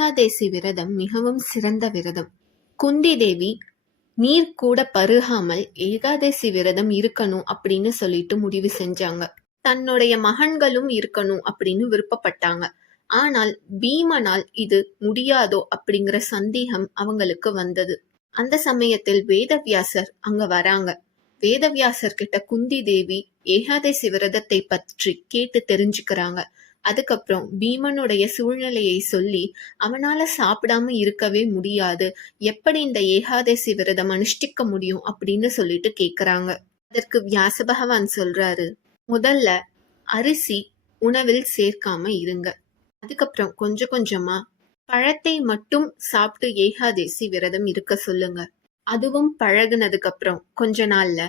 ஏகாதேசி விரதம் மிகவும் சிறந்த விரதம். குந்தி தேவி நீர் கூட பருகாமல் ஏகாதேசி விரதம் இருக்கணும் அப்படின்னு சொல்லிட்டு முடிவு செஞ்சாங்க. தன்னுடைய மகன்களும் இருக்கணும் அப்படின்னு விருப்பப்பட்டாங்க. ஆனால் பீமனால் இது முடியாதோ அப்படிங்கிற சந்தேகம் அவங்களுக்கு வந்தது. அந்த சமயத்தில் வேதவியாசர் அங்க வராங்க. வேதவியாசர் கிட்ட குந்தி தேவி ஏகாதேசி விரதத்தை பற்றி கேட்டு தெரிஞ்சுக்கிறாங்க. அதுக்கப்புறம் பீமனுடைய சூழ்நிலையை சொல்லி அவனால சாப்பிடாம இருக்கவே முடியாது, எப்படி இந்த ஏகாதேசி விரதம் அனுஷ்டிக்க முடியும் அப்படின்னு சொல்லிட்டு கேக்குறாங்க. அதற்கு வியாச பகவான் சொல்றாரு, முதல்ல அரிசி உணவில் சேர்க்காம இருங்க. அதுக்கப்புறம் கொஞ்சம் கொஞ்சமா பழத்தை மட்டும் சாப்பிட்டு ஏகாதேசி விரதம் இருக்க சொல்லுங்க. அதுவும் பழகுனதுக்கு அப்புறம் கொஞ்ச நாள்ல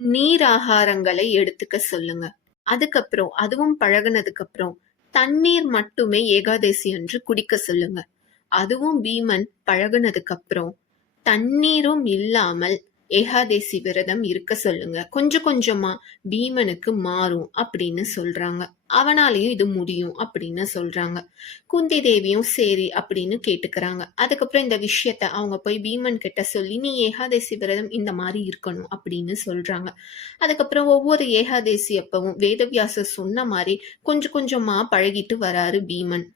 நீர் ஆகாரங்களை எடுத்துக்க சொல்லுங்க. அதுக்கப்புறம் அதுவும் பழகுனதுக்கு அப்புறம் தண்ணீர் மட்டுமே ஏகாதேசி அன்று குடிக்க சொல்லுங்க. அதுவும் பீமன் பழகுனதுக்கு அப்புறம் தண்ணீரும் இல்லாமல் ஏகாதேசி விரதம் இருக்க சொல்லுங்க. கொஞ்சம் கொஞ்சமா பீமனுக்கு மாறும் அப்படின்னு சொல்றாங்க. அவனாலையும் இது முடியும் அப்படின்னு சொல்றாங்க. குந்தி தேவியும் சரி அப்படின்னு கேட்டுக்கிறாங்க. அதுக்கப்புறம் இந்த விஷயத்த அவங்க போய் பீமன் கிட்ட சொல்லி, நீ ஏகாதேசி விரதம் இந்த மாதிரி இருக்கணும் அப்படின்னு சொல்றாங்க. அதுக்கப்புறம் ஒவ்வொரு ஏகாதேசி அப்பவும் வேதவியாசர் சொன்ன மாதிரி கொஞ்சம் கொஞ்சமா பழகிட்டு வராரு பீமன்.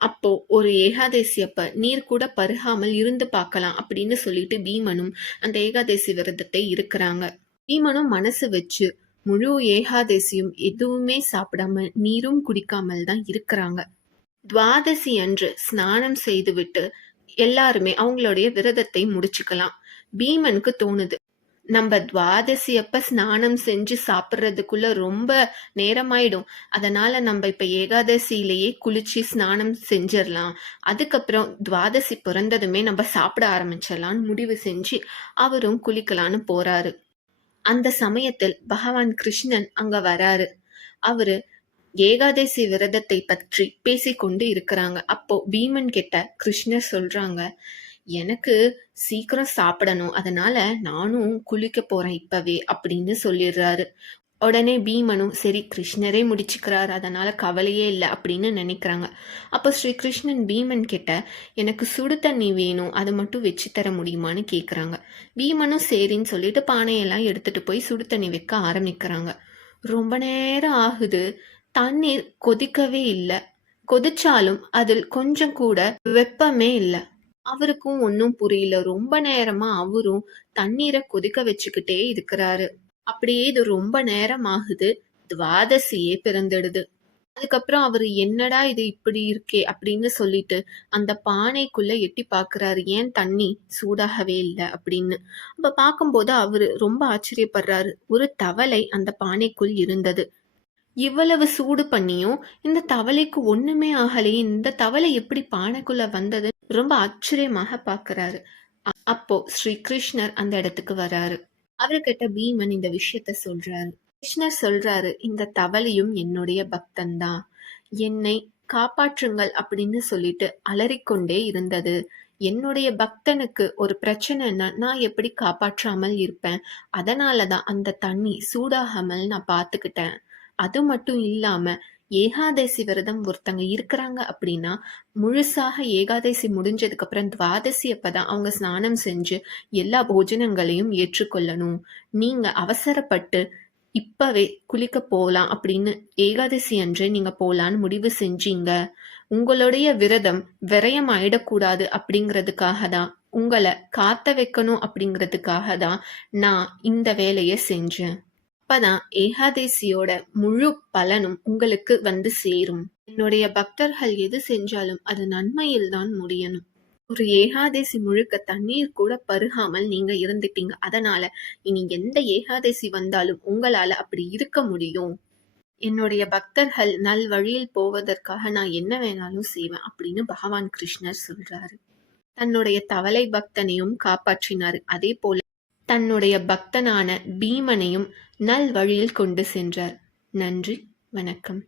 அப்போ ஒரு ஏகாதேசி அப்ப நீர் கூட பருகாமல் இருந்து பார்க்கலாம் அப்படின்னு சொல்லிட்டு பீமனும் அந்த ஏகாதேசி விரதத்தை இருக்கிறாங்க. பீமனும் மனசு வச்சு முழு ஏகாதேசியும் எதுவுமே சாப்பிடாம நீரும் குடிக்காமல் தான் இருக்கிறாங்க. துவாதசி அன்று ஸ்நானம் செய்துவிட்டு எல்லாருமே அவங்களுடைய விரதத்தை முடிச்சுக்கலாம். பீமனுக்கு தோணுது, நம்ம துவாதசி அப்ப ஸ்நானம் செஞ்சு சாப்பிட்றதுக்குள்ள ரொம்ப நேரமாயிடும். அதனால நம்ம இப்ப ஏகாதசியிலேயே குளிச்சு ஸ்நானம் செஞ்சிடலாம். அதுக்கப்புறம் துவாதசி பிறந்ததுமே நம்ம சாப்பிட ஆரம்பிச்சிடலாம்னு முடிவு செஞ்சு அவரும் குளிக்கலான்னு போறாரு. அந்த சமயத்தில் பகவான் கிருஷ்ணன் அங்க வராரு. அவரு ஏகாதசி விரதத்தை பற்றி பேசிக்கொண்டு இருக்கிறாங்க. அப்போ பீமன் கிட்ட கிருஷ்ணர் சொல்றாங்க, எனக்கு சீக்கிரம் சாப்பிடணும், அதனால நானும் குளிக்க போறேன் இப்பவே அப்படின்னு சொல்லிடுறாரு. உடனே பீமனும் சரி கிருஷ்ணரே முடிச்சுக்கிறார், அதனால கவலையே இல்லை அப்படின்னு நினைக்கிறாங்க. அப்போ ஸ்ரீ கிருஷ்ணன் பீமன் கிட்ட எனக்கு சுடு தண்ணி வேணும், அதை மட்டும் வச்சு தர முடியுமான்னு கேட்குறாங்க. பீமனும் சரின்னு சொல்லிட்டு பானையெல்லாம் எடுத்துட்டு போய் சுடு தண்ணி வைக்க ஆரம்பிக்கிறாங்க. ரொம்ப நேரம் ஆகுது, தண்ணீர் கொதிக்கவே இல்லை. கொதிச்சாலும் அதில் கொஞ்சம் கூட வெப்பமே இல்லை. அவருக்கும் ஒன்னும் புரியல. ரொம்ப நேரமா அவரும் தண்ணீரை கொதிக்க வச்சுக்கிட்டே இருக்கிறாரு. அப்படியே இது ரொம்ப நேரம் ஆகுது. துவாதசியே பிறந்துடுது. அதுக்கப்புறம் அவரு என்னடா இது இப்படி இருக்கே அப்படின்னு சொல்லிட்டு அந்த பானைக்குள்ள எட்டி பாக்குறாரு, ஏன் தண்ணி சூடாகவே இல்லை அப்படின்னு. அப்ப பார்க்கும்போது அவரு ரொம்ப ஆச்சரியப்படுறாரு. ஒரு தவளை அந்த பானைக்குள் இருந்தது. இவ்வளவு சூடு பண்ணியும் இந்த தவளைக்கு ஒண்ணுமே ஆகலையே, இந்த தவளை எப்படி பானைக்குள்ள வந்தது ரொம்ப ஆச்சரியமாக பாக்குறாரு. அப்போ ஸ்ரீ கிருஷ்ணர் அந்த இடத்துக்கு வராரு. அவர்கிட்ட பீமன் இந்த விஷயத்த சொல்றாரு. கிருஷ்ணர் சொல்றாரு, இந்த தவளையும் என்னுடைய பக்தன் தான், என்னை காப்பாற்றுங்கள் அப்படின்னு சொல்லிட்டு அலறிக்கொண்டே இருந்தது. என்னுடைய பக்தனுக்கு ஒரு பிரச்சனைன்னா நான் எப்படி காப்பாற்றாமல் இருப்பேன், அதனாலதான் அந்த தண்ணி சூடாகாமல் நான் பாத்துக்கிட்டேன். அது மட்டும் இல்லாம ஏகாதசி விரதம் ஒருத்தங்க இருக்கிறாங்க அப்படின்னா முழுசாக ஏகாதசி முடிஞ்சதுக்கு அப்புறம் துவாதசி அப்பதான் அவங்க ஸ்நானம் செஞ்சு எல்லா போஜனங்களையும் ஏற்றுக்கொள்ளணும். நீங்க அவசரப்பட்டு இப்பவே குளிக்க போலாம் அப்படின்னு ஏகாதசி அன்று நீங்க போலான்னு முடிவு செஞ்சீங்க. உங்களுடைய விரதம் விரயம் ஆயிடக்கூடாது அப்படிங்கிறதுக்காக தான், உங்களை காத்த வைக்கணும் அப்படிங்கிறதுக்காக தான் நான் இந்த வேலையை செஞ்சேன். அப்பதான் ஏகாதசியோட முழு பலனும் உங்களுக்கு வந்து சேரும். என்னுடைய பக்தர்கள் எது செஞ்சாலும் அது நன்மையில் தான் முடியணும். ஒரு ஏகாதசி முழுக்க தண்ணீர் கூட பருகாமல் நீங்க இருந்துட்டீங்க, அதனால இனி எந்த ஏகாதசி வந்தாலும் உங்களால அப்படி இருக்க முடியும். என்னுடைய பக்தர்கள் நல் வழியில் போவதற்காக நான் என்ன வேணாலும் செய்வேன் அப்படின்னு பகவான் கிருஷ்ணர் சொல்றாரு. தன்னுடைய தவளை பக்தனையும் காப்பாற்றினாரு. அதே போல தன்னுடைய பக்தனான பீமனையும் நல் வழியில் கொண்டு சென்றார். நன்றி, வணக்கம்.